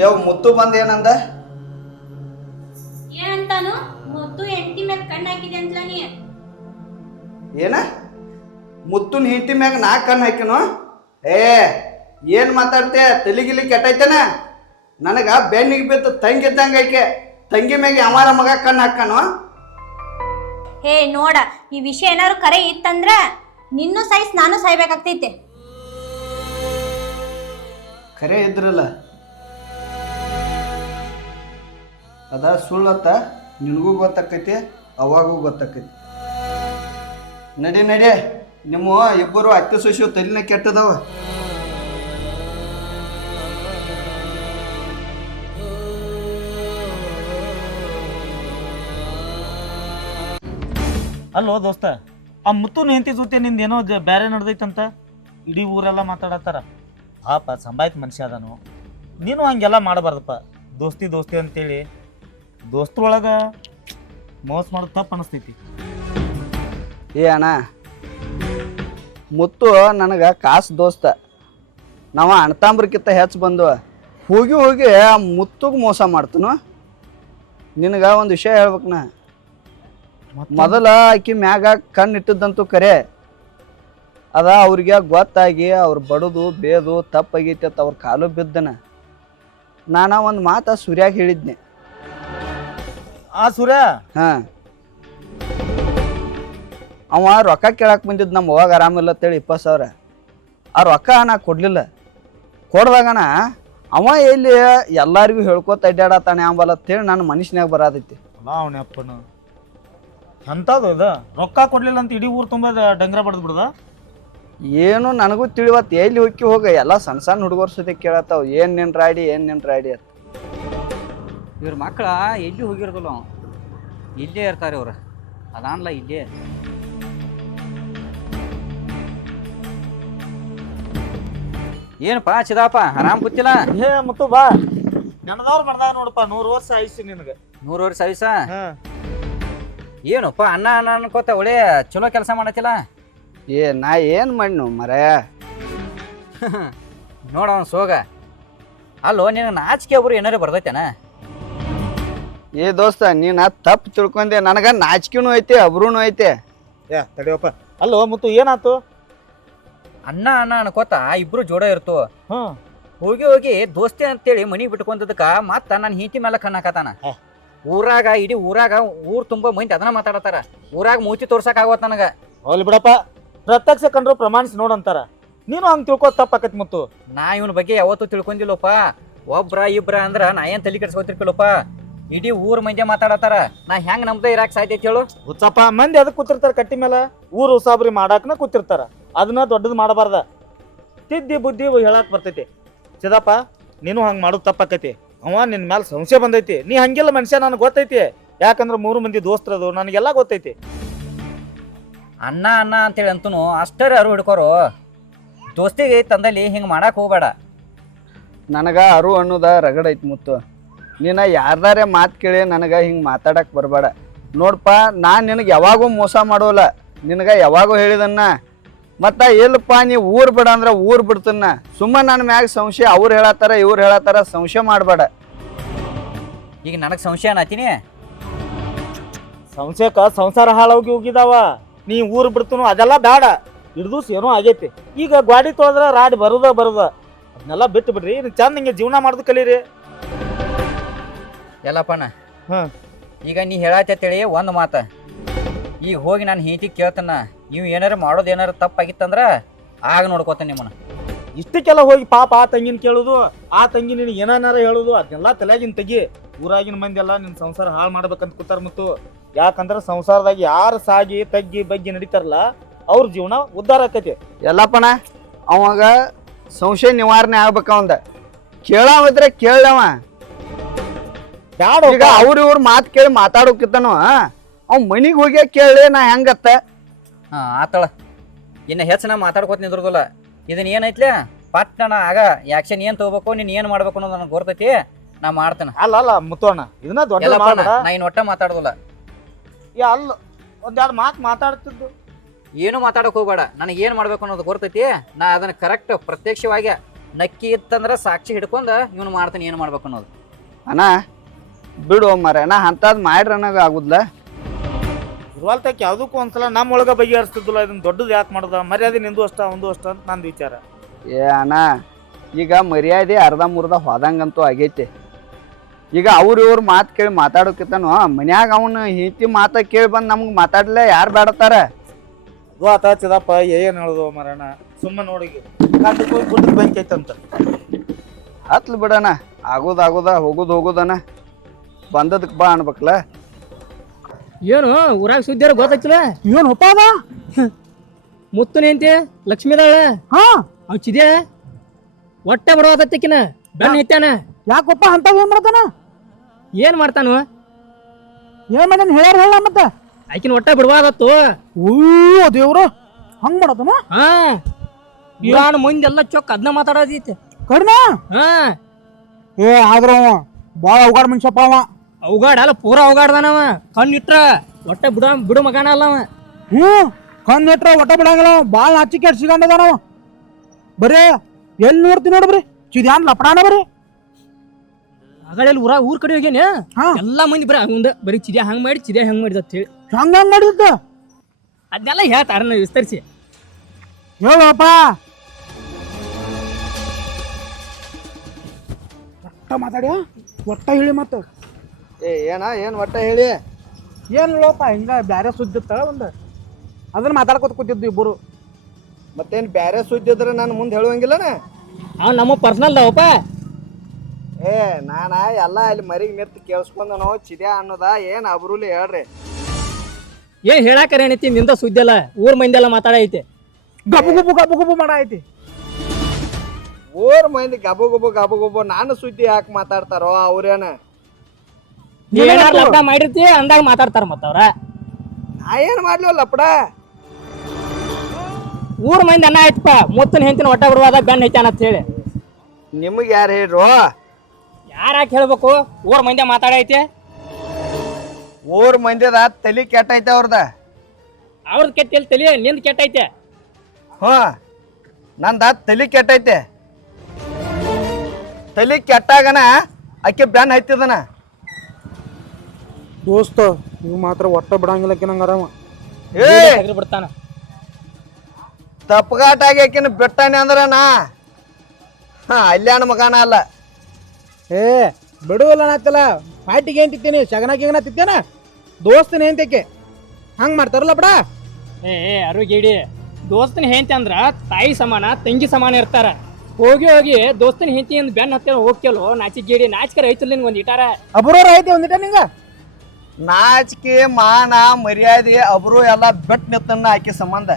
ಯಾವ ಮುತ್ತು ಬಂದ ಏನಂದ? ಏನಂತಾನು ಮುತ್ತು ಹೆಂಡತಿ ಮ್ಯಾಗ ಕಣ್ಣು ಹಾಕಿದೆ ಅಂತಲ ನೀ? ಏನ? ಮುತ್ತುನ ಹಿಂಟಿ ಮ್ಯಾಗ ನಾ ಕಣ್ಣು ಹಾಕಿನು? ಏ ಏನ್ ಮಾತಾಡ್ತೆ ತಲಿಗಿಲಿ ಕೆಟ್ಟೈತೇನ? ನನಗ ಬೆನ್ನಿಗೆ ಬಿತ್ತು ತಂಗಿ ಇದ್ದಂಗ ಐಕೆ. ತಂಗಿ ಮ್ಯಾಗ ಯಾವಾರ ಮಗ ಕಣ್ಣು ಹಾಕನು? ಹೇ ನೋಡ ಈ ವಿಷಯ ಏನಾದ್ರು ಕರೆ ಇತ್ತಂದ್ರ ನಿನ್ನೂ ಸಾಯ್ಸ್ ನಾನು ಸಾಯ್ಬೇಕಾಗ್ತೈತೆ. ಕರೆ ಇದ್ರಲ್ಲ. ಅದ ಸುಳ್ಳತ್ತ ನಿನಗೂ ಗೊತ್ತಾಕೈತಿ, ಅವಾಗೂ ಗೊತ್ತಾಕೈತಿ. ನಡಿ ನಡಿ. ನಿಮ್ಮ ಇಬ್ಬರು ಅತ್ತೆ ಸುಶು ತಲಿನ ಕೆಟ್ಟದವ. ಅಲ್ಲೋ ದೋಸ್ತ, ಆ ಮುತ್ತು ಹೆಂಡತಿ ಜೊತೆ ನಿಂದ ಏನೋ ಬೇರೆ ನಡ್ದೈತಂತ? ಇಡೀ ಊರೆಲ್ಲ ಮಾತಾಡತ್ತಾರ. ಪಾಪ, ಸಂಬಾಯ್ತ ಮನುಷ್ಯ ಅದನು. ನೀನು ಹಂಗೆಲ್ಲ ಮಾಡಬಾರ್ದಪ್ಪ. ದೋಸ್ತಿ ದೋಸ್ತಿ ಅಂತೇಳಿ ದೋಸ್ತ್ರೊಳಗ ಮೋಸ ಮಾಡೋದು ತಪ್ಪು ಅನಿಸ್ತೈತಿ. ಏ ಅಣ್ಣ ಮುತ್ತು ನನಗೆ ಕಾಸು ದೋಸ್ತ. ನಾವು ಅಣ್ತಾಂಬ್ರಕ್ಕಿಂತ ಹೆಚ್ಚು ಬಂದು ಹೋಗಿ ಹೋಗಿ ಮುತ್ತುಗೆ ಮೋಸ ಮಾಡ್ತನು. ನಿನಗೆ ಒಂದು ವಿಷಯ ಹೇಳ್ಬೇಕು ನಾ ಮೊದಲ ಆಕಿ ಮ್ಯಾಗ ಕಣ್ಣಿಟ್ಟಿದ್ದಂತೂ ಕರೆ. ಅದ ಅವ್ರಿಗೆ ಗೊತ್ತಾಗಿ ಅವ್ರು ಬಡದು ಬೇದು ತಪ್ಪಾಗೈತಿ ಅಂತ ಅವ್ರ ಕಾಲು ಬಿದ್ದನ. ನಾನು ಒಂದು ಮಾತು ಸೂರ್ಯಾಗ ಹೇಳಿದ್ನೆ. ಆ ಸೂರ್ಯ? ಹಾಂ. ಅವ ರೊಕ್ಕ ಕೇಳಕ್ ಬಂದಿದ್ದು ನಮ್ಮ ಅವಾಗ ಆರಾಮಿಲ್ಲ ಅಂತೇಳಿ ಇಪ್ಪತ್ತು ಸಾವಿರ. ಆ ರೊಕ್ಕ ನಾ ಕೊಡಲಿಲ್ಲ. ಕೊಡ್ದಾಗಣ ಅವ ಎಲ್ಲಿ ಎಲ್ಲರಿಗೂ ಹೇಳ್ಕೊತ ಅಡ್ಡಾಡತಾನೆ ಅಂಬಲ್ಲ ಅಂತೇಳಿ ನನ್ನ ಮನುಷ್ಯನಾಗ ಬರಾದೈತಿ ಅವನ ಅಪ್ಪನು ಎಂಥದ್ದು ಇದು? ರೊಕ್ಕ ಕೊಡ್ಲಿಲ್ಲ ಅಂತ ಇಡೀ ಊರು ತುಂಬ ಡಂಗ್ರ ಬಡ್ದು ಬಿಡ್ದ? ಏನು ನನಗೂ ತಿಳಿವತ್ತು ಎಲ್ಲಿ ಹೋಗಿ ಹೋಗ? ಎಲ್ಲ ಸಣ್ಣ ಸಣ್ಣ ಹುಡುಗರ ಸತಿ ಕೇಳತ್ತಾವ. ಏನು ನಿನ್ ರಾಡಿ ಏನು ನಿನ್ ರಾಡಿ ಅಂತ. ಇವ್ರ ಮಕ್ಕಳ ಎಲ್ಲಿ ಹೋಗಿರೋದಿಲ್ಲ ಅವ. ಇಲ್ಲೇ ಇರ್ತಾರೆ ಇವ್ರು. ಅದಾನ್ಲ ಇಲ್ಲೇ. ಏನಪ್ಪ ಚಿದಾಪ ಆರಾಮ್ ಗೊತ್ತಿಲ್ಲ ಏ ಮುತ್ತು ಬಾ. ನೆನದವ್ರು ಬರ್ದಾಗ ನೋಡಪ್ಪ ನೂರು ವರ್ಷ ಆಯ್ಸು ನಿನಗೆ. ನೂರು ವರ್ಷ ಆಯುಸ ಏನಪ್ಪ ಅಣ್ಣ ಅಣ್ಣ ಅನ್ಕೋತ ಒಳ್ಳೆ ಚಲೋ ಕೆಲಸ ಮಾಡತ್ತಿಲ್ಲ? ಏ ನಾ ಏನು ಮಣ್ಣು ಮರ? ನೋಡವನ್ ಸೋಗ. ಅಲ್ಲೋ ನಿನಗೆ ನಾಚಿಕೆ ಒಬ್ರು ಏನಾರು ಬರ್ತೈತೇನ? ಏ ದೋಸ್ತ ನೀನು ತಪ್ಪು ತಿಳ್ಕೊಂಡೆ ನನಗೆ ನಾಚಿಕೆನೂ ಐತೆ ಅಬ್ರೂನು ಐತೆ. ಯಾ ತಡಿಯಪ್ಪ. ಅಲ್ಲೋ ಮುತ್ತು ಏನಾತು? ಅಣ್ಣ ಅಣ್ಣ ಅನ್ಕೋತ ಇಬ್ರು ಜೋಡ ಇರ್ತು. ಹ್ಞೂ ಹೋಗಿ ಹೋಗಿ ದೋಸ್ತಿ ಅಂತೇಳಿ ಮನಿ ಬಿಟ್ಕೊಂಡದಕ್ಕ ಮತ್ತ ನನ್ನ ಹೀತಿ ಮೇಲೆ ಕಣ್ಣಾಕತಾನ ಹಾ. ಊರಾಗ ಇಡೀ ಊರಾಗ ಊರ್ ತುಂಬಾ ಮಂದಿ ಅದನ್ನ ಮಾತಾಡತಾರ ಊರಾಗ ಮೂತಿ ತೋರ್ಸಕ್ ಆಗವತ್ ನನಗ. ಹೋಗ್ಲಿ ಬಿಡಪ್ಪ. ಪ್ರತ್ಯಕ್ಷ ಕಂಡ್ರು ಪ್ರಮಾಣಿಸಿ ನೋಡಂತಾರ ನೀನು ಹಂಗೆ ತಿಳ್ಕೋ ತಪ್ಪಾಕತ್ ಮುತ್ತು. ನಾ ಇವನ ಬಗ್ಗೆ ಯಾವತ್ತೂ ತಿಳ್ಕೊಂಡಿಲ್ಲಪ್ಪ. ಒಬ್ರ ಇಬ್ರ ಅಂದ್ರ ನಾ ಏನ್ ತಲೆ ಕೆಡ್ಸ್ಕೊತಿರ್ಕಿಲ್ಲಪ್ಪ ಇಡೀ ಊರ್ ಮಂದಿ ಮಾತಾಡತಾರ ನಾ ಹೆಂಗ್ ನಮ್ದ ಇರಾಕ್ ಸಾಧ್ಯ ಐತಿ ಹೇಳು. ಹುಚ್ಚಪ್ಪ ಮಂದಿ ಅದಕ್ಕೆ ಕೂತಿರ್ತಾರ ಕಟ್ಟಿ ಮೇಲೆ ಊರು ಉಸಾಬ್ರಿ ಮಾಡಾಕನ ಕೂತಿರ್ತಾರ. ಅದನ್ನ ದೊಡ್ಡದು ಮಾಡಬಾರ್ದ. ತಿದ್ದಿ ಬುದ್ಧಿ ಹೇಳಕ್ ಬರ್ತೈತಿ. ಚಿದಪ್ಪ ನೀನು ಹಂಗೆ ಮಾಡೋದು ತಪ್ಪಾಕೈತಿ. ಅವ ನಿನ್ನ ಮೇಲೆ ಸಂಶಯ ಬಂದೈತಿ. ನೀ ಹಂಗಿಲ್ಲ ಮನುಷ್ಯ ನನಗೆ ಗೊತ್ತೈತಿ. ಯಾಕಂದ್ರೆ ಮೂರು ಮಂದಿ ದೋಸ್ತರದು ನನಗೆಲ್ಲ ಗೊತ್ತೈತಿ. ಅಣ್ಣ ಅಣ್ಣ ಅಂತೇಳಿ ಅಂತೂ ಅಷ್ಟರ ಅರು ಹಿಡ್ಕೋರು. ದೋಸ್ತಿಗೆ ತಂದಲ್ಲಿ ಹಿಂಗ್ ಮಾಡಕ್ ಹೋಗ್ಬೇಡ. ನನಗೆ ಅರು ಅನ್ನೋದ ರಗಡ ಐತಿ ಮುತ್ತು. ನೀನು ಯಾರ್ದಾರೆ ಮಾತು ಕೇಳಿ ನನಗೆ ಹಿಂಗೆ ಮಾತಾಡಕ್ಕೆ ಬರಬೇಡ. ನೋಡಪ್ಪ ನಾನು ನಿನಗೆ ಯಾವಾಗೂ ಮೋಸ ಮಾಡೋಲ್ಲ. ನಿನಗೆ ಯಾವಾಗೂ ಹೇಳಿದನ್ನ. ಮತ್ತು ಇಲ್ಲಪ್ಪ ನೀ ಊರು ಬಿಡ ಅಂದ್ರೆ ಊರು ಬಿಡ್ತನ್ನ. ಸುಮ್ಮನೆ ನನ್ನ ಮ್ಯಾಗ ಸಂಶಯ ಅವ್ರು ಹೇಳತ್ತಾರ ಇವ್ರು ಹೇಳತ್ತಾರ ಸಂಶಯ ಮಾಡಬೇಡ. ಈಗ ನನಗೆ ಸಂಶಯ ಅನ್ನತೀನಿ ಸಂಶಯಕ್ಕ ಸಂಸಾರ ಹಾಳಾಗಿ ಹೋಗಿದಾವ. ನೀ ಊರು ಬಿಡ್ತನು ಅದೆಲ್ಲ ಬೇಡ ಹಿಡ್ದು ಏನೋ ಆಗೈತಿ. ಈಗ ಗಾಡಿ ತೊಳೆದ್ರೆ ರಾಡಿ ಬರುದ ಬರುದ. ಅದನ್ನೆಲ್ಲ ಬಿಟ್ಟು ಬಿಡ್ರಿ ಇನ್ನು ಚಂದ ಹಿಂಗೆ ಜೀವನ ಮಾಡೋದು ಕಲೀರಿ. ಎಲ್ಲಪ್ಪನ ಹಾಂ. ಈಗ ನೀ ಹೇಳತ್ತೇಳಿ ಒಂದು ಮಾತ. ಈಗ ಹೋಗಿ ನಾನು ಹೆಂಡತಿ ಕೇಳ್ತಾನ ನೀವು ಏನಾರು ಮಾಡೋದು ಏನಾರು ತಪ್ಪಾಗಿತ್ತಂದ್ರ ಆಗ ನೋಡ್ಕೋತಾನೆ ನಿಮ್ಮನ್ನ. ಇಷ್ಟಕ್ಕೆಲ್ಲ ಹೋಗಿ ಪಾಪ ಆ ತಂಗಿನ ಕೇಳುದು ಆ ತಂಗಿ ನಿನಗೆ ಏನಾರ ಹೇಳೋದು ಅದನ್ನೆಲ್ಲ ತಲೆಗಿನ ತೆಗಿ. ಊರಾಗಿನ ಮಂದಿ ಎಲ್ಲ ನಿಮ್ಮ ಸಂಸಾರ ಹಾಳು ಮಾಡ್ಬೇಕಂತ ಕೂತಾರ ಮತ್ತು ಯಾಕಂದ್ರೆ ಸಂಸಾರದಾಗ ಯಾರು ಸಾಗಿ ತಗ್ಗಿ ಬಗ್ಗಿ ನಡೀತಾರಲ್ಲ ಅವ್ರ ಜೀವನ ಉದ್ಧಾರ ಆಕತಿ. ಎಲ್ಲಪ್ಪಣ ಅವಾಗ ಸಂಶಯ ನಿವಾರಣೆ ಆಗ್ಬೇಕ ಅವಂದ. ಕೇಳಾವಿದ್ರೆ ಕೇಳವ ಬ್ಯಾಡ ಈಗ ಅವ್ರ ಇವ್ರ ಮಾತು ಕೇಳಿ ಮಾತಾಡೋಕಿತ್ತನು ಅವ್ ಮನಿಗೆ ಹೋಗಿ ಕೇಳಿ ನಾ ಹೆಂಗತ್ತ? ಹಾ ಆತಳ. ಇನ್ನ ಹೆಚ್ಚು ನಾ ಮಾತಾಡ್ಕೋತ ನಿಂದ್ರದಲ್ಲ. ಇದನ್ನ ಏನೈತ್ಲೆ ಪಟ್ನ ಆಗ ಆಕ್ಷನ್ ಏನ್ ತಗೋಬೇಕು ನೀನ್ ಏನ್ ಮಾಡ್ಬೇಕು ಅನ್ನೋದು ನನ್ಗೆ ಗೊರ್ತೈತಿ. ನಾ ಮಾಡ್ತೇನೆ. ಅಲ್ಲ ಅಲ್ಲ ಮುತ್ತೋಣ ಇದನ್ನ ದೊಡ್ಡ ನಾ ಇನ್ ಒಟ್ಟ ಮಾತಾಡೋದಿಲ್ಲ. ಅಲ್ಲ ಒಂದೆರಡು ಮಾತು ಮಾತಾಡ್ತಿದ್ದು. ಏನು ಮಾತಾಡಕ್ ಹೋಗ್ಬೇಡ. ನನಗೆ ಏನ್ ಮಾಡ್ಬೇಕು ಅನ್ನೋದು ಗೊರ್ತೈತಿ. ನಾ ಅದನ್ನ ಕರೆಕ್ಟ್ ಪ್ರತ್ಯಕ್ಷವಾಗಿ ನಕ್ಕಿ ಇತ್ತಂದ್ರ ಸಾಕ್ಷಿ ಹಿಡ್ಕೊಂಡ ಇವ್ನು ಮಾಡ್ತಾನೆ ಏನು ಮಾಡ್ಬೇಕು ಅನ್ನೋದು. ಅಣ್ಣ ಬಿಡು ಮರ ನಾ ಅಂಥದ್ದು ಮಾಡ್ರಿ ಅನ್ನೋದು ಆಗುದಿಲ್ಲ. ಇರುವಲ್ತಕ್ಕೆ ಯಾವುದಕ್ಕೂ ಒಂದ್ಸಲ ನಮ್ಮ ಒಳಗೆ ಬಗೆಹರಿಸ್ತಿದ್ದಿಲ್ಲ ಇದನ್ನ ದೊಡ್ಡದು ಯಾಕೆ ಮಾಡೋದ? ಮರ್ಯಾದೆ ನಿಂದು ಅಷ್ಟ ಒಂದು ಅಷ್ಟ ಅಂತ ನಂದು ವಿಚಾರ. ಏ ಅಣ್ಣ ಈಗ ಮರ್ಯಾದೆ ಅರ್ಧ ಮುರ್ದ ಹೋದಂಗಂತೂ ಆಗೈತಿ. ಈಗ ಅವ್ರ ಇವ್ರ ಮಾತು ಕೇಳಿ ಮಾತಾಡೋಕಿತ್ತನು ಮನ್ಯಾಗ ಅವನ ಹೆಂಡತಿ ಮಾತ ಕೇಳಿ ಬಂದು ನಮ್ಗೆ ಮಾತಾಡಲೇ ಯಾರು ಬೇಡತ್ತಾರ? ಅದು ಆತ ಚಿದಪ್ಪ ಏನು ಹೇಳೋದು ಮರಣ ಸುಮ್ಮನೆ ನೋಡಿ ಕಾಟಕ್ಕೆ ಹೋಗಿ ಬಂಕೈತಂತ ಬೆಂಕಿ ಐತಂತ. ಹತ್ಲು ಬಿಡಣ ಆಗೋದು ಆಗೋದ ಹೋಗೋದು ಹೋಗೋದನ ಬಂದದಕ್ಕೆ ಬಾ ಅನ್ಬೇಕಲ್ಲ. ಏನು ಊರಾಗ ಸುದ್ದಿಯಾರ ಗೊತ್ತಾಗ್ತಿಲ್ಲ? ಏನು ಒಪ್ಪಾದ ಮುತ್ತು ನಿಂತಿ ಲಕ್ಷ್ಮೀದಾಳ ಹಾ. ಅವ್ ಚಿದೆ ಹೊಟ್ಟೆ ಬಡವತ್ತಿಕಿನ ಬೆನ್ನ ಇತ್ತಾನ ಯಾಕೊಪ್ಪ ಅಂತ ಏನ್ ಮಾಡ್ತಾನ? ಏನ್ ಮಾಡ್ತಾನು? ಏನ್ ಮಾಡ್ಯಾನ? ಹೇಳ್ಯಾರ ಹೇಳ ಮತ್ತೆ. ಆಕಿನ ಹೊಟ್ಟೆ ಬಿಡವಾದತ್ತು ಓ ದೇವ್ರು ಹಂಗ್ ಮಾಡತನ? ಹಾ. ಇರಾನ ಮುಂದೆಲ್ಲ ಎಲ್ಲ ಚೊಕ್ ಅದನ್ನ ಮಾತಾಡೋದೈತೆ. ಕಡಿಮೆ? ಹಾ. ಏ ಆದ್ರ ಅವ ಬಾಳ ಅವಗಾಡ ಮನುಷ್ಯಪ್ಪ ಅವ. ಅವಗಾಡ ಅಲ್ಲ ಪೂರ ಅವಗಾಡ್ದಾನವ ಕಣ್ಣಿಟ್ರ ಒಟ್ಟ ಬಿಡ ಬಿಡು ಮಗನ ಅಲ್ಲ ಅವ. ಹ್ಞೂ ಕಣ್ ಇಟ್ರ ಒಟ್ಟ ಬಿಡಂಗಿಲ್ಲ ಭಾಳ ಬಾಳ ನಾಚಿಕೆ ಸಿಗಂಡದಾನ ಅವ. ಬರೇ ಎಲ್ಲಿ ನೋಡ್ತೀನಿ ನೋಡ್ರಿ ಚಿದ್ಯಾನ್ ಲಪಡಾನ ಬರೀ. ಅಗಳಲ್ಲಿ ಊರ ಊರ್ ಕಡೆ ಹೋಗ್ಯಾನೆ? ಹಾ. ಎಲ್ಲಾ ಮಂದಿ ಬರ ಮುಂದೆ ಬರೀ ಚಿದ್ಯಾ ಹಂಗ್ ಮಾಡಿ ಚಿದ್ಯಾ ಹಂಗ್ ಮಾಡಿದ ಅಂತ ಹೇಳಿ. ಹಂಗ ಹಂಗ್ ಮಾಡಿದ ಅದನ್ನೆಲ್ಲ ಹೇಳ್ತಾರ ನಾವು ವಿಸ್ತರಿಸಿ. ಹೇಳಪ್ಪ. ಒಟ್ಟ ಮಾತಾಡ್ಯ? ಒಟ್ಟ ಹೇಳಿ ಮತ್ತ. ಏ ಏನಾ ಏನು ಒಟ್ಟ ಹೇಳಿ? ಏನು ಹೇಳಪ್ಪ ಹಿಂಗ ಬ್ಯಾರೆ ಸುದ್ದಿ ಇತ್ತ ಒಂದು. ಅದನ್ನ ಮಾತಾಡ್ಕೊತ ಕೂತಿದ್ದು ಇಬ್ಬರು ಮತ್ತೇನು ಬ್ಯಾರೆ ಸುದ್ದಿ ಇದ್ರೆ ನಾನು ಮುಂದೆ ಹೇಳುವಂಗಿಲ್ಲನ? ಅವ್ ನಮ್ಮ ಪರ್ಸನಲ್ ಅವಪ್ಪ ಏ ನಾನ ಎಲ್ಲ ಅಲ್ಲಿ ಮರಿಗೆ ನಿಂತು ಕೇಳಿಸ್ಕೊಂಡನು ಚಿದ್ಯಾ ಅನ್ನೋದ ಏನು ಅಬ್ರುಲಿ ಹೇಳ್ರಿ. ಏನ್ ಹೇಳಾಕರ ಏನೈತಿ ನಿಂದ ಸುದ್ದಿ ಅಲ್ಲ ಊರ್ ಮಂದಿ ಎಲ್ಲ ಮಾತಾಡೈತಿ. ಗಬು ಗುಬು ಗಬು ಗುಬು ಮಾಡ ಐತಿ ಓರ್ ಮಂದಿ ಗಬು ಗಬು ಗಬು ಗಬು ನಾನು ಸುದ್ದಿ ಯಾಕೆ ಮಾತಾಡ್ತಾರೋ ಅವ್ರೇನ? ನೀ ಏನಾರ ಲಪ್ಡ ಮಾಡಿರ್ತಿ ಅಂದಾಗ ಮಾತಾಡ್ತಾರ ಮತ್ತ ಅವ್ರ ನಾ ಏನು ಮಾಡ್ಲಿ ಲಪಡ? ಊರ್ ಮಂದಿ ಅನ್ನ ಆಯ್ತಪ್ಪ ಮುತ್ತಿನ ಹೆಂಚಿನ ಹೊಟ್ಟ ಬಿಡುವಾದ ಬೆನ್ನ ಹೆಚ್ಚಾನ ಅಂತ ಹೇಳಿ. ನಿಮಗೆ ಯಾರು ಹೇಳ್ರು? ಯಾರಾಕ್ ಹೇಳ್ಬೇಕು? ಊರ್ ಮಂದಿ ಮಾತಾಡೈತಿ. ಊರ್ ಮಂದಿದ ತಲಿ ಕೆಟ್ಟೈತೆ ಅವ್ರದ. ಅವ್ರದ್ ಕೆಟ್ಟ ತಲಿ? ನಿಂದ ಕೆಟ್ಟೈತೆ. ಹಾ ನಂದ ತಲಿ ಕೆಟ್ಟೈತೆ. ತಲಿ ಕೆಟ್ಟಾಗನ ಅಕ್ಕಿ ಬೆನ್ ಹತ್ತಿದನ ದೋಸ್ತ ನೀವು ಮಾತ್ರ ಒಟ್ಟ ಬಿಡಂಗಿಲ್ಲ ನಂಗೆ ಆರಾಮ ಏ! ತೆಗ್ದು ಬಿಡ್ತಾನ. ತಪ್ಪಗಾಟಾಗಿ ಆಕಿನ ಬಿಟ್ಟಾನೆ ಅಂದ್ರ ನಾ? ಹಾ ಅಲ್ಯಾಣ ಮಗಾನ ಅಲ್ಲ. ಏ ಬಿಡುವಲ್ಲ ನಾತಿಲ್ಲ ಪಾಟಿಗೆ ಏನ್ ತಿತ್ತೀನಿ ಶಗನ ಗಿಗನ ತಿತ್ತೇನ ದೋಸ್ತನ ಏನ್ ತಿಕ್ಕೆ ಹಂಗ್ ಮಾಡ್ತಾರಲ್ಲ ಬಡ. ಏ ಏ ಅರುಗೇಡಿ ದೋಸ್ತನ ಹೆಂತಿ ಅಂದ್ರ ತಾಯಿ ಸಮಾನ ತಂಗಿ ಸಮಾನ ಇರ್ತಾರ. ಹೋಗಿ ಹೋಗಿ ದೋಸ್ತನ ಹೆಂತಿ ಅಂದ್ ಬೆನ್ನ ಹತ್ತಿರ ಹೋಗ್ಕೆಲೋ ನಾಚಿಗೇಡಿ ನಾಚಿಕರ ಐತಲ್ ನಿನ್ಗೆ ಒಂದ್ ಇಟಾರ ಅಬ್ರೋರ್ ಐತಿ ಒಂದಿಟ ನಿಂಗ? ನಾಚಿಕೆ ಮಾನ ಮರ್ಯಾದೆ ಅಬ್ರು ಎಲ್ಲ ಬೆಟ್ ನಿತ್ತನ್ನ ಆಕೆ ಸಂಬಂಧ.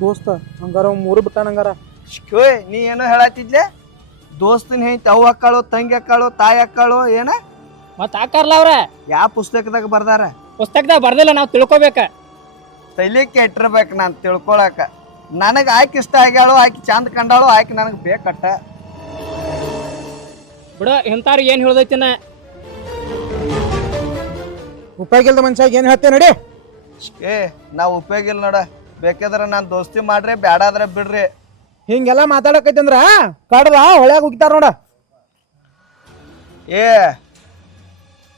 ದೋಸ್ತ ಹಂಗಾರ ಮೂರು ಬಿಟ್ಟಾನ ಹಂಗಾರ? ಶೋಯ್ ನೀ ಏನೋ ಹೇಳತ್ತಿದ್ಲೆ? ದೋಸ್ತನ ಹೆಂಡತಿ ಅವ್ ಅಕ್ಕಾಳು ತಂಗಿ ಅಕ್ಕಾಳು ತಾಯಿ ಅಕ್ಕಾಳು ಏನ? ಮತ್ ಹಾಕಾರ್ಲ ಅವ್ರ? ಯಾವ ಪುಸ್ತಕದಾಗ ಬರ್ದಾರ? ಪುಸ್ತಕದಾಗ ಬರ್ದಿಲ್ಲ ನಾವು ತಿಳ್ಕೊಬೇಕ. ತಲೆ ಕೆಟ್ಟಿರ್ಬೇಕು ನಾನು ತಿಳ್ಕೊಳಕ. ನನಗೆ ಆಕೆ ಇಷ್ಟ ಆಗ್ಯಾಳು ಆಕೆ ಚಂದ ಕಂಡಾಳು ಆಕೆ ನನಗೆ ಬೇಕಟ್ಟ. ಬಿಡ ಎಂತಾರು ಏನು ಹೇಳ್ದೈತಿನ? ಉಪಯೋಗ ಇಲ್ದ ಮನುಷ್ಯ ಏನ್ ಹೇಳ್ತೇನೆ ನಡಿ. ಏ ನಾವು ಉಪಯೋಗ ಇಲ್ಲ ನೋಡ. ಬೇಕಾದ್ರೆ ನಾನು ದೋಸ್ತಿ ಮಾಡ್ರಿ ಬೇಡಾದ್ರೆ ಬಿಡ್ರಿ. ಹಿಂಗೆಲ್ಲ ಮಾತಾಡಕೈತಂದ್ರ ಕಡದ ಕಡ್ದ ಹೊಳ್ಯಾಗ ಹೋಗಿತಾರ ನೋಡ. ಏ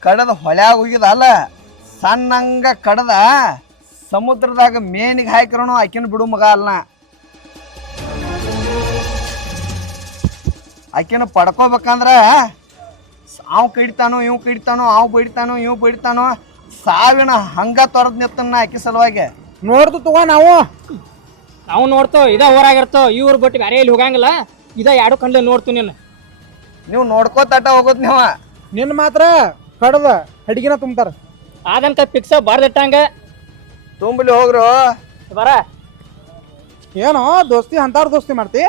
ಕಡದ ಹೊಳ್ಯಾಗ ಹೋಗಿದಲ್ಲ ಸಣ್ಣಂಗ ಕಡದ ಸಮುದ್ರದಾಗ ಮೇನಿಗೆ ಹಾಕಿರೋನು ಆಕಿನ ಬಿಡು ಮಗ ಅಲ್ಲ ಆಕಿನ ಪಡ್ಕೋಬೇಕಂದ್ರ ಅವ್ ಕಡಿತಾನೋ ಇವ್ ಕಡಿತಾನೋ ಅವ್ ಬಡಿತಾನೋ ಇವ್ ಬಡಿತಾನೋ ಸಾವಿನ ಹಂಗ ತೊರೆದ್ ನಿತ್ತನ್ನ ಆಕಿ ಸಲುವಾಗಿ. ನೋಡ್ತು ತಗೋ ನಾವು. ನಾವು ನೋಡ್ತೋ ಇದ ಊರಾಗಿರ್ತೋ ಊರ್ ಬಿಟ್ಟು ಬೇರೆ ಇಲ್ಲಿ ಹೋಗಂಗಿಲ್ಲ. ಇದ ಎರಡು ಕಣ್ಣು ನೋಡ್ತು ನಿನ್ನ. ನೀವು ನೋಡ್ಕೋತಾಟ ಹೋಗೋದ್ ನೀವ. ನಿನ್ನ ಮಾತ್ರ ಕಡದ ಅಡಿಗೆನ ತುಂಬ್ತಾರ. ಆದಂತ ಫಿಕ್ಸ ಬರ್ದಿಟ್ಟಂಗ. ತುಂಬಲಿ ಹೋಗ್ರು. ಬರ. ಏನೋ ದೋಸ್ತಿ ಅಂತಾರ ದೋಸ್ತಿ ಮಾಡ್ತಿ?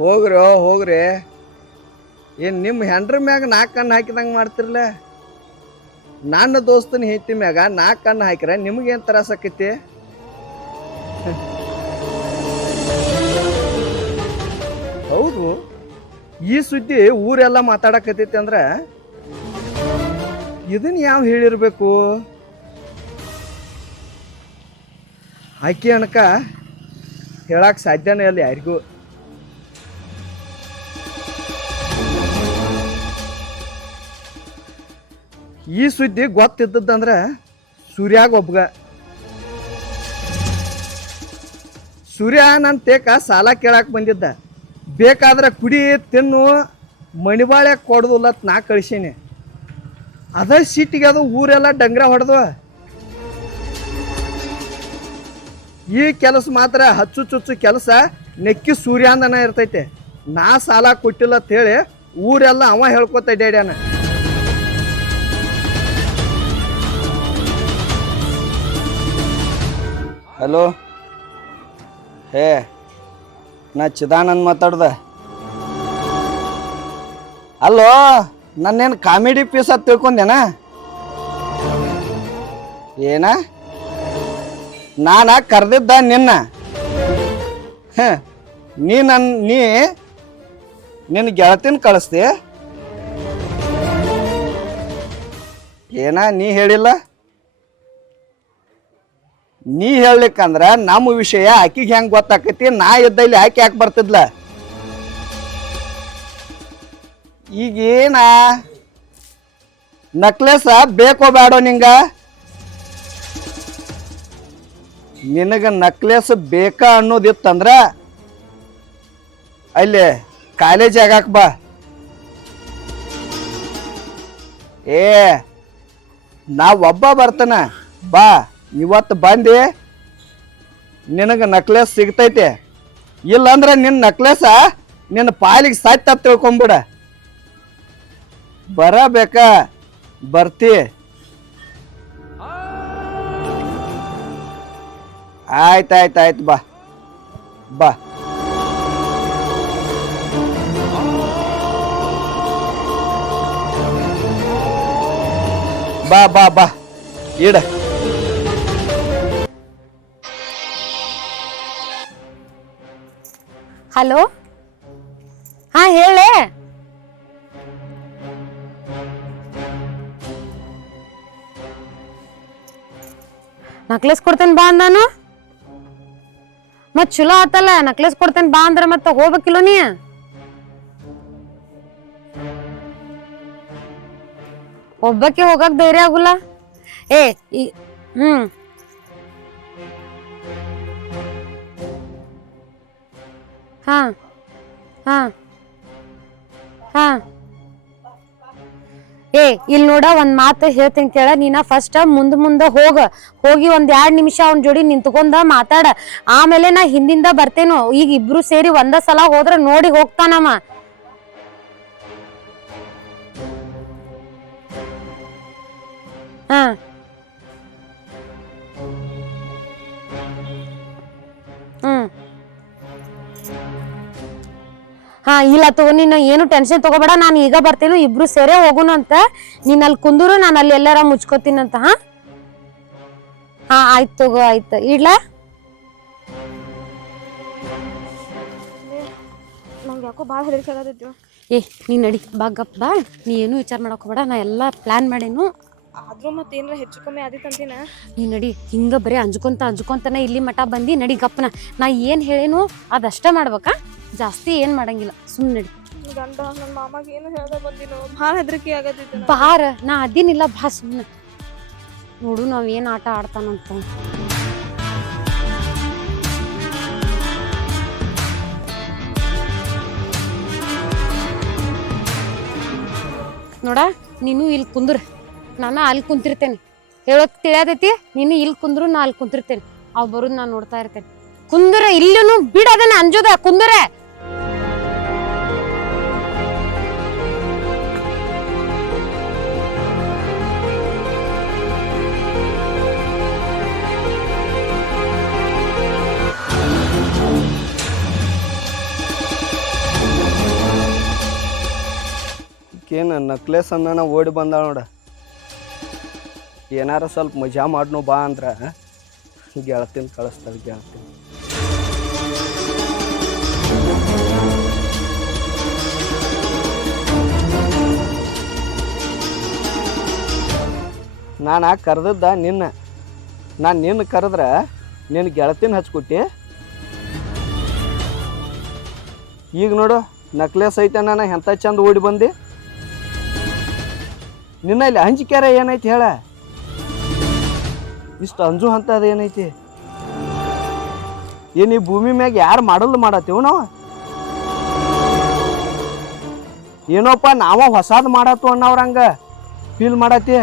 ಹೋಗ್ರೋ ಹೋಗ್ರಿ ಹೋಗ್ರಿ. ಏನ್ ನಿಮ್ಮ ಹೆಂಡ್ರ ಮ್ಯಾಗ ನಾಲ್ಕು ಕಣ್ಣು ಹಾಕಿದಂಗೆ ಮಾಡ್ತಿರ್ಲ? ನನ್ನ ದೋಸ್ತನ ಹೆಂಡತಿ ಮ್ಯಾಗ ನಾಲ್ಕು ಕಣ್ಣು ಹಾಕಿರ ನಿಮ್ಗೇನು ತ್ರಾಸ ಆಕೈತಿ? ಹೌದು. ಈ ಸುದ್ದಿ ಊರೆಲ್ಲ ಮಾತಾಡಕತ್ತೈತಿ ಅಂದ್ರೆ ಇದನ್ನ ಯಾವ ಹೇಳಿರ್ಬೇಕು? ಆಕಿ ಅನ್ಕ ಹೇಳಕ್ಕೆ ಸಾಧ್ಯನೇ ಇಲ್ಲ ಯಾರಿಗೂ. ಈ ಸುದ್ದಿ ಗೊತ್ತಿದ್ದದಂದ್ರೆ ಸೂರ್ಯಾಗ ಒಬ್ಗ ಸೂರ್ಯ ನನ್ನ ತೇಕ ಸಾಲ ಕೇಳಾಕ್ ಬಂದಿದ್ದ. ಬೇಕಾದ್ರೆ ಕುಡಿ, ತಿನ್ನು ಮಣಿಬಾಳೆ ಅಂತ ನಾ ಕಳಿಸೀನಿ. ಅದ ಸಿಟ್ಟಿಗೆ ಅದು ಊರೆಲ್ಲ ಡಂಗ್ರ ಹೊಡೆದು. ಈ ಕೆಲಸ ಮಾತ್ರ ಹಚ್ಚು ಚುಚ್ಚು ಕೆಲಸ, ನೆಕ್ಕಿ ಸೂರ್ಯಾಂದನ ಇರ್ತೈತೆ. ನಾ ಸಾಲ ಕೊಟ್ಟಿಲ್ಲ ಅಂತ ಹೇಳಿ ಊರೆಲ್ಲ ಅವ ಹೇಳ್ಕೊತ ಡ್ಯಾಡ್ಯಾನ ಹಲೋ? ಹೇ, ನಾ ಚಿದಾನಂದ್ ಮಾತಾಡ್ದೆ. ಅಲ್ಲೋ, ನನ್ನೇನು ಕಾಮಿಡಿ ಪೀಸ್ ಅಂತ ತಿಳ್ಕೊಂಡೇನ? ಏನ? ನಾನ ಕರೆದಿದ್ದ ನಿನ್ನ. ಹ, ನೀ ನನ್ನ ನೀ ನಿನ್ನ ಗೆಳತಿನ ಕಳಿಸ್ತಿ? ಏನ, ನೀ ಹೇಳಿಲ್ಲ? ನೀ ಹೇಳಲಿಕ್ಕಂದ್ರ ನಮ್ಮ ವಿಷಯ ಆಕಿಗೆ ಹೆಂಗ್ ಗೊತ್ತಾಕತಿ? ನಾ ಇದ್ದಲ್ಲಿ ಆಕೆ ಯಾಕೆ ಬರ್ತಿದ್ಲ? ಈಗೇನ ನಕ್ಲೆಸ ಬೇಕೋ ಬೇಡೋ ನಿಂಗ? ನಿನಗ ನಕ್ಲೆಸ್ ಬೇಕಾ ಅನ್ನೋದಿತ್ತಂದ್ರ ಅಲ್ಲಿ ಕಾಲೇಜ್ ಆಗಾಕ ಬಾ. ಏ ನಾ ಒಬ್ಬ ಬರ್ತಾನ. ಬಾ. ಇವತ್ತು ಬಂದು, ನಿನಗೆ ನಕ್ಲೆಸ್ ಸಿಗ್ತೈತೆ. ಇಲ್ಲಂದ್ರೆ ನಿನ್ನ ನಕ್ಲೆಸ ನಿನ್ನ ಪಾಲಿಗೆ ಸತ್ತ ತಿಳ್ಕೊಂಬಿಡ. ಬರಬೇಕಾ, ಬರ್ತಿ. ಆಯ್ತಾಯ್ತಾಯ್ತು ಆಯ್ತು ಆಯ್ತು, ಬಾ. ಬಾ. ಬಾ ಬಾ ಬಾ. ಇಡ. ಹಲೋ? ಹಾ, ಹೇಳೆ. ನಕ್ಲೆಸ್ ಕೊಡ್ತೇನೆ ಬಾ ಅಂದಾನು? ಮತ್ ಚಲೋ ಆತಲ್ಲ ನಕ್ಲೆಸ್ ಕೊಡ್ತೇನೆ ಬಾ ಅಂದ್ರೆ ಮತ್ತೆ ಹೋಗ್ಬೇಕಿಲ್ಲ ನೀ? ಒಬ್ಬಕ್ಕೆ ಹೋಗಕ್ ಧೈರ್ಯ ಆಗುಲ್ಲ? ಏ ಹ್ಮ್. ಹಾ ಹಾ ಹಾ. ಏ ಇಲ್ಲಿ ನೋಡ ಒಂದ್ ಮಾತು ಹೇಳ್ತೀನಿ ಕೇಳ, ನೀನ ಫಸ್ಟ್ ಮುಂದ್ ಮುಂದ ಹೋಗ. ಹೋಗಿ ಒಂದ್ ಎರಡ್ ನಿಮಿಷ ಅವ್ನ ಜೋಡಿ ನಿಂತ್ಕೊಂಡ ಮಾತಾಡ. ಆಮೇಲೆ ನಾ ಹಿಂದಿಂದ ಬರ್ತೇನು, ಈಗ ಇಬ್ರು ಸೇರಿ ಒಂದ ಸಲ ಹೋದ್ರ ನೋಡಿ ಹೋಗ್ತಾನಮ್ಮ ಹಾ. ಹಾ ಇಲ್ಲ ತಗೋ ನೀನು ಏನು ಟೆನ್ಷನ್ ತಗೋಬೇಡ ನಾನು ಈಗ ಬರ್ತೇನೆ ಇಬ್ರು ಸೇರೆ ಹೋಗುಣ ಅಂತ. ನೀನ್ ಅಲ್ಲಿ ಕುಂದೂರು ನಾನು ಅಲ್ಲಿ ಎಲ್ಲಾರ ಮುಚ್ಕೋತೀನಂತ ಹಾ? ಹಾ ಆಯ್ತು ತಗೋ ಆಯ್ತು. ಇಡ್ಲಾ? ನಂಗೆ ಯಾಕೋ ಭಾಳ ಹೆದರಿಕೆ ಏ ನೀ ನಡಿ ಬಾಗಪ್ಪ ಬಾ. ನೀ ಏನು ವಿಚಾರ ಮಾಡಕ್ ಹೋಗ್ಬೇಡ ನಾ ಎಲ್ಲ ಪ್ಲಾನ್ ಮಾಡೇನು. ಆದ್ರೂ ಮತ್ತೆ ಏನಾರ ಹೆಚ್ಚು ಕಮ್ಮಿ ನೀ ನಡಿ ಹಿಂಗ ಬರೀ ಅಂಜ್ಕೊಂತ ಅಂಜ್ಕೊಂತನ ಇಲ್ಲಿ ಮಠ ಬಂದಿ ನಡಿ ಗಪ್ಪನ ನಾ ಏನ್ ಹೇಳೇನು ಅದಷ್ಟ ಮಾಡ್ಬೇಕಾ? ಜಾಸ್ತಿ ಏನ್ ಮಾಡಂಗಿಲ್ಲ ಸುಮ್ಮನೆ ನಡಿ ಗಂಡ ನನ್ನ ಮಾಮಾಗ ಏನು ಹೇಳ್ದ ಬಂದಿನೋ ಭಾಳ ಹೆದರಿಕೆ ಆಗತೈತಿ ಬಾರ ನಾ ಅದೇನಿಲ್ಲ ಬಾ ಸುಮ್ಮನೆ ನೋಡು ನಾವ್ ಏನ್ ಆಟ ಆಡ್ತಾನಂತ. ನೋಡ ನೀನು ಇಲ್ಲಿ ಕುಂದ್ರ. ನಾನು ಅಲ್ಲಿ ಕುಂತಿರ್ತೇನೆ. ಹೇಳೋದ್ ತಿಳಿಯತೈತಿ ನೀನು ಇಲ್ಲಿ ಕುಂದ್ರು ನಾ ಅಲ್ಲಿ ಕುಂತಿರ್ತೇನೆ. ಅವ್ ಬರೋದು ನಾನು ನೋಡ್ತಾ ಇರ್ತೇನೆ. ಕುಂದ್ರ ಇಲ್ಲೂ ಬಿಡದನ್ನ ಅಂಜೋದ ಕುಂದ್ರ. ಏನು ನಕ್ಲೆಸ್ ಅನ್ನ ಓಡಿ ಬಂದಾಳ ನೋಡ. ಏನಾರ ಸ್ವಲ್ಪ ಮಜಾ ಮಾಡ್ನು ಬಾ ಅಂದ್ರೆ, ಗೆಳತಿನ ಕಳಿಸ್ತಾಳೆ ಗೆಳತಿನ. ನಾನು ಕರೆದದ್ದ ನಿನ್ನ. ನಾನು ನಿನ್ನ ಕರೆದ್ರೆ ನಿನ್ನ ಗೆಳತಿನ ಹಚ್ಕೊಟ್ಟಿ. ಈಗ ನೋಡು ನಕ್ಲೆಸ್ ಐತೆ ನಾನು ಎಂಥ ಚಂದ ಓಡಿ ಬಂದು? ನಿನ್ನಲ್ಲಿ ಹಂಚಿಕೆರ ಏನೈತಿ ಹೇಳ? ಇಷ್ಟು ಅಂಜು ಅಂತ ಅದ ಏನೈತಿ? ಏನು ಈ ಭೂಮಿ ಮ್ಯಾಗ ಯಾರು ಮಾಡಲ್ ಮಾಡತ್ತೇವ್ ನಾವು? ಏನೋಪ್ಪ, ನಾವ ಹೊಸಾದ್ ಮಾಡತ್ತು ಅನ್ನವ್ರಂಗ ಫೀಲ್ ಮಾಡತ್ತಿ?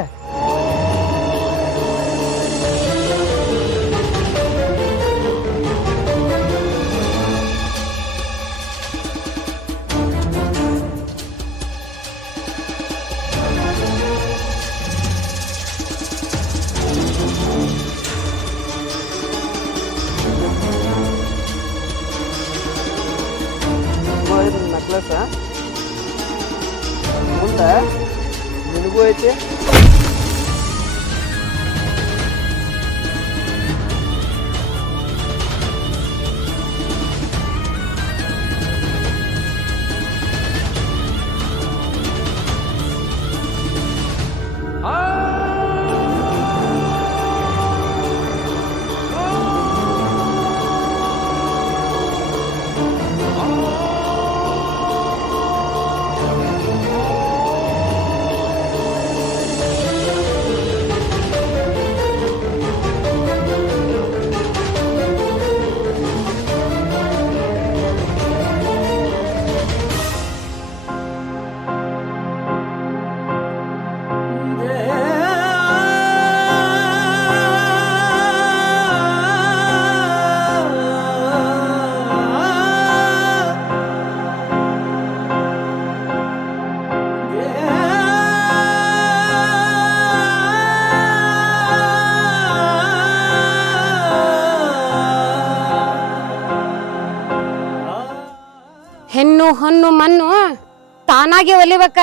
ತಾನಾಗೆ ಒಲಿಬೇಕ.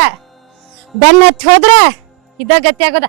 ಬೆನ್ನ ಹತ್ತಿ ಹೋದ್ರ ಇದ ಗತಿ ಆಗೋದ.